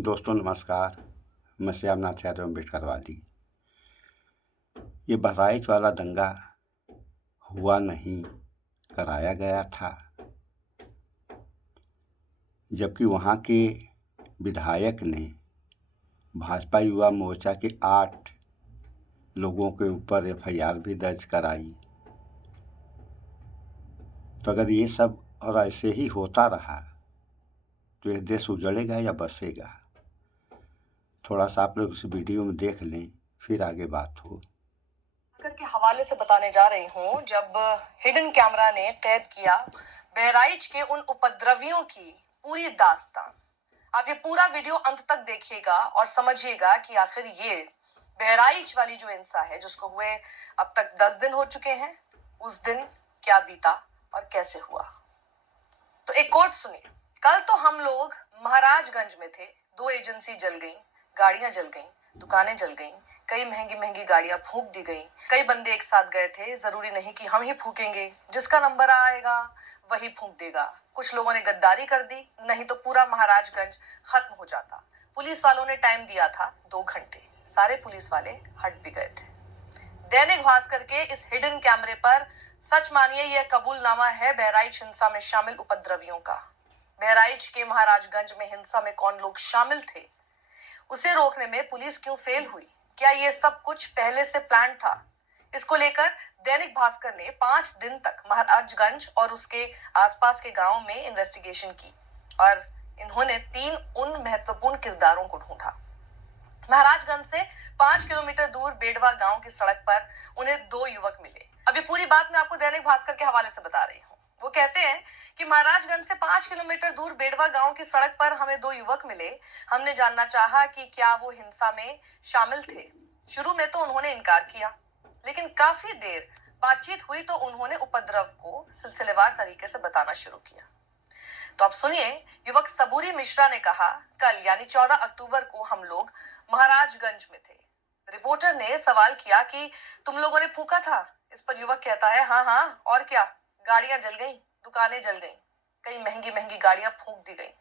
दोस्तों नमस्कार। मैं श्यामनाथ यादव अम्बेडकर वादी। ये बहराइच वाला दंगा हुआ नहीं, कराया गया था, जबकि वहाँ के विधायक ने भाजपा युवा मोर्चा के 8 लोगों के ऊपर एफआईआर भी दर्ज कराई। तो अगर ये सब और ऐसे ही होता रहा तो ये देश उजड़ेगा या बसेगा। थोड़ा सा आप लोग इस वीडियो में देख लें, फिर आगे बात हो। के हवाले से बताने जा रही हूँ, जब हिडन कैमरा ने कैद किया बहराइच के उन उपद्रवियों की पूरी दास्तान। आप ये पूरा वीडियो अंत तक देखिएगा और समझिएगा कि आखिर ये बहराइच वाली जो हिंसा है, जिसको हुए अब तक 10 दिन हो चुके हैं, उस दिन क्या बीता और कैसे हुआ। तो एक कोट सुनिए। कल तो हम लोग महाराजगंज में थे, 2 एजेंसी जल गई, गाड़ियां जल गई, दुकानें जल गई, कई महंगी महंगी गाड़ियां फूंक दी गई। कई बंदे एक साथ गए थे, जरूरी नहीं कि हम ही फूकेंगे, जिसका नंबर आएगा वही फूंक देगा। कुछ लोगों ने गद्दारी कर दी, नहीं तो पूरा महाराजगंज खत्म हो जाता। पुलिस वालों ने टाइम दिया था 2 घंटे, सारे पुलिस वाले हट भी गए थे। दैनिक भास्कर के इस हिडन कैमरे पर सच मानिए यह कबूलनामा है बहराइच हिंसा में शामिल उपद्रवियों का। बहराइच के महाराजगंज में हिंसा में कौन लोग शामिल थे, उसे रोकने में पुलिस क्यों फेल हुई, क्या ये सब कुछ पहले से प्लान था। इसको लेकर दैनिक भास्कर ने 5 दिन तक महाराजगंज और उसके आसपास के गांव में इन्वेस्टिगेशन की और इन्होंने 3 उन महत्वपूर्ण किरदारों को ढूंढा। महाराजगंज से 5 किलोमीटर दूर बेडवा गांव की सड़क पर उन्हें 2 युवक मिले। अभी पूरी बात मैं आपको दैनिक भास्कर के हवाले से बता रही हूँ। वो कहते हैं कि महाराजगंज से 5 किलोमीटर दूर बेडवा गांव की सड़क पर हमें 2 युवक मिले। हमने जानना चाहा कि क्या वो हिंसा में शामिल थे। शुरू में तो उन्होंने इनकार किया, लेकिन काफी देर बातचीत हुई तो उन्होंने उपद्रव को सिलसिलेवार तरीके से बताना शुरू किया। तो आप सुनिए। युवक सबूरी मिश्रा ने कहा, कल यानी 14 अक्टूबर को हम लोग महाराजगंज में थे। रिपोर्टर ने सवाल किया कि तुम लोगों ने फूका था। इस पर युवक कहता है, हाँ हाँ और क्या, गाड़ियां जल गई, दुकानें जल गई, कई महंगी महंगी गाड़ियां फूंक दी गई,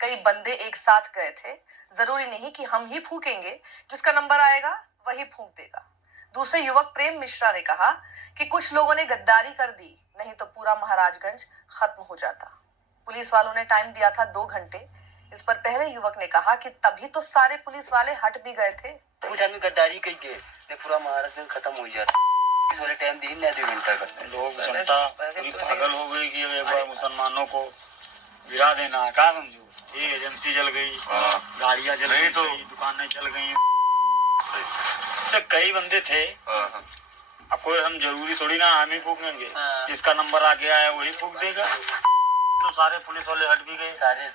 कई बंदे एक साथ गए थे, जरूरी नहीं कि हम ही फूकेंगे, जिसका नंबर आएगा वही फूंक देगा। दूसरे युवक प्रेम मिश्रा ने कहा कि कुछ लोगों ने गद्दारी कर दी, नहीं तो पूरा महाराजगंज खत्म हो जाता। पुलिस वालों ने टाइम दिया था 2 घंटे। इस पर पहले युवक ने कहा कि तभी तो सारे पुलिस वाले हट भी गए थे। कुछ आदमी गद्दारी कही के ने पूरा महाराष्ट्र खत्म हो जाता। इस वाले टाइम दी ना 2 घंटा का। लोग जनता पूरी पागल हो गई कि एक बार मुसलमानों को गिरा देना, क्या समझो। एक एजेंसी जल गई, गाड़ियां जल गई, तो दुकानें जल गई। तो कई बंदे थे, अब कोई हम जरूरी थोड़ी ना हम ही फूकेंगे, जिसका नंबर आ गया है वही फूक देगा। तो सारे पुलिस वाले हट भी गए, सारे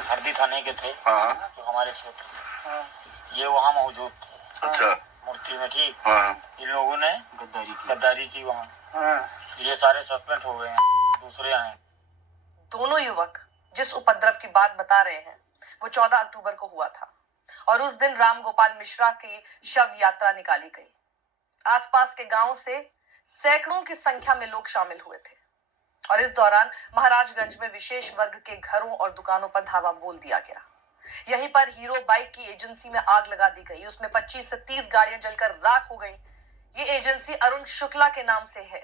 हरदी थाने के थे तो हमारे क्षेत्र, ये वहाँ मौजूद थे। अच्छा। मूर्ति में, ठीक। इन लोगों ने गद्दारी की वहाँ। ये सारे सस्पेंड हो गए हैं, दूसरे आए। दोनों युवक जिस उपद्रव की बात बता रहे हैं वो 14 अक्टूबर को हुआ था और उस दिन राम गोपाल मिश्रा की शव यात्रा निकाली गई। आसपास के गांव से सैकड़ों की संख्या में लोग शामिल हुए थे और इस दौरान महाराजगंज में विशेष वर्ग के घरों और दुकानों पर धावा बोल दिया गया। यहीं पर हीरो बाइक की एजेंसी में आग लगा दी गई, उसमें 25 से 30 गाड़ियां जलकर राख हो गई। ये एजेंसी अरुण शुक्ला के नाम से है,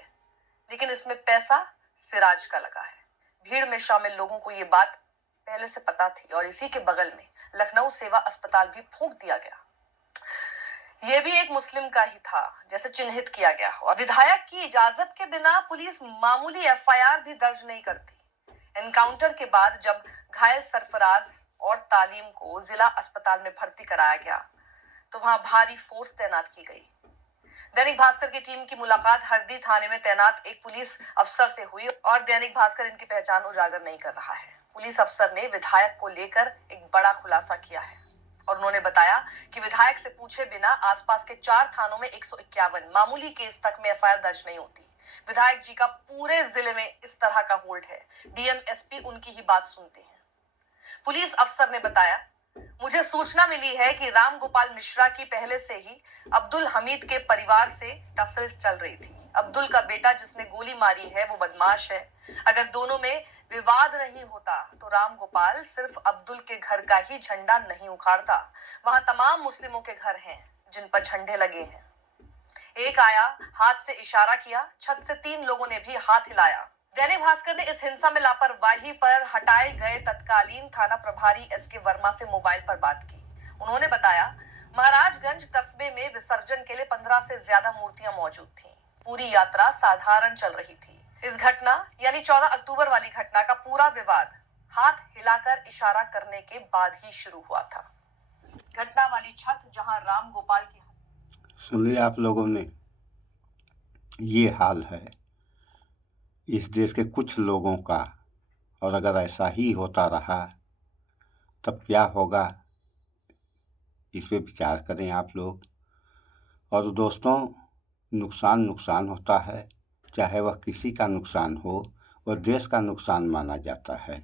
लेकिन इसमें पैसा सिराज का लगा है। भीड़ में शामिल लोगों को ये बात पहले से पता थी और इसी के बगल में लखनऊ सेवा अस्पताल भी फूंक दिया गया। यह भी एक मुस्लिम का ही था, जैसे चिन्हित किया गया हो। विधायक की इजाजत के बिना पुलिस मामूली एफआईआर भी दर्ज नहीं करती। एनकाउंटर के बाद जब घायल सरफराज और तालीम को जिला अस्पताल में भर्ती कराया गया तो वहां भारी फोर्स तैनात की गई। दैनिक भास्कर की टीम की मुलाकात हरदी थाने में तैनात एक पुलिस अफसर से हुई और दैनिक भास्कर इनकी पहचान उजागर नहीं कर रहा है। पुलिस अफसर ने विधायक को लेकर एक बड़ा खुलासा किया है और उन्होंने बताया कि विधायक से पूछे बिना आसपास के 4 थानों में 151 मामूली केस तक में एफआईआर दर्ज नहीं होती। विधायक जी का पूरे जिले में इस तरह का होल्ड है, डीएम एसपी उनकी ही बात सुनते हैं। पुलिस अफसर ने बताया, मुझे सूचना मिली है कि राम गोपाल मिश्रा की पहले से ही अब्दुल हमीद के परिवार से टसल चल रही थी। अब्दुल का बेटा जिसने गोली मारी है वो बदमाश है। अगर दोनों में विवाद नहीं होता तो राम गोपाल सिर्फ अब्दुल के घर का ही झंडा नहीं उखाड़ता, वहां तमाम मुस्लिमों के घर हैं जिन पर झंडे लगे हैं। एक आया, हाथ से इशारा किया, छत से 3 लोगों ने भी हाथ हिलाया। दैनिक भास्कर ने इस हिंसा में लापरवाही पर हटाए गए तत्कालीन थाना प्रभारी एसके वर्मा से मोबाइल पर बात की। उन्होंने बताया, महाराजगंज कस्बे में विसर्जन के लिए 15 से ज्यादा मूर्तियां मौजूद थीं। पूरी यात्रा साधारण चल रही थी। इस घटना यानी 14 अक्टूबर वाली घटना का पूरा विवाद हाथ हिलाकर इशारा करने के बाद ही शुरू हुआ था। घटना वाली छत जहां राम गोपाल की, सुन लिया आप लोगों ने, ये हाल है इस देश के कुछ लोगों का। और अगर ऐसा ही होता रहा तब क्या होगा, इस पे विचार करें आप लोग। और दोस्तों, नुकसान होता है, चाहे वह किसी का नुकसान हो, वह देश का नुकसान माना जाता है।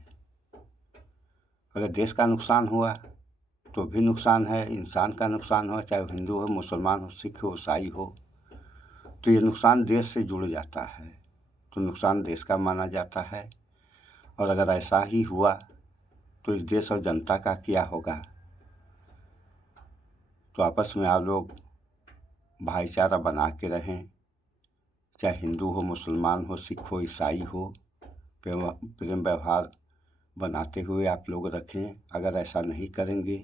अगर देश का नुकसान हुआ तो भी नुकसान है, इंसान का नुकसान हो, चाहे वो हिंदू हो, मुसलमान हो, सिख हो, ईसाई हो, तो ये नुकसान देश से जुड़ जाता है, तो नुकसान देश का माना जाता है। और अगर ऐसा ही हुआ तो इस देश और जनता का क्या होगा। तो आपस में आप लोग भाईचारा बना के रहें, चाहे हिंदू हो, मुसलमान हो, सिख हो, ईसाई हो, प्रेम व्यवहार बनाते हुए आप लोग रखें। अगर ऐसा नहीं करेंगे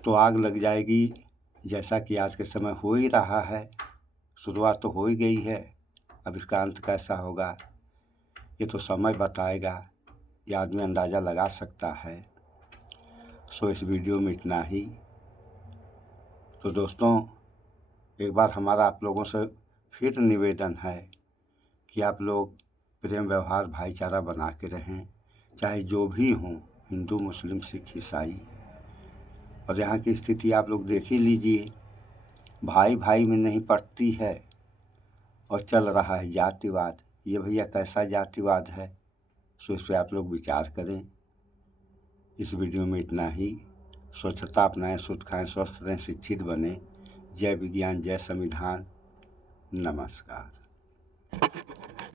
तो आग लग जाएगी, जैसा कि आज के समय हो ही रहा है। शुरुआत तो हो ही गई है, अब इसका अंत कैसा होगा ये तो समय बताएगा, ये आदमी अंदाज़ा लगा सकता है। सो इस वीडियो में इतना ही। तो दोस्तों, एक बार हमारा आप लोगों से फिर निवेदन है कि आप लोग प्रेम व्यवहार भाईचारा बना के रहें, चाहे जो भी हों, हिंदू, मुस्लिम, सिख, ईसाई। और यहाँ की स्थिति आप लोग देख ही लीजिए, भाई भाई में नहीं पड़ती है और चल रहा है जातिवाद। ये भैया कैसा जातिवाद है। सो इस पर आप लोग विचार करें। इस वीडियो में इतना ही। स्वच्छता अपनाएं, शुद्ध खाएं, स्वस्थ रहें, शिक्षित बने। जय विज्ञान, जय संविधान। नमस्कार।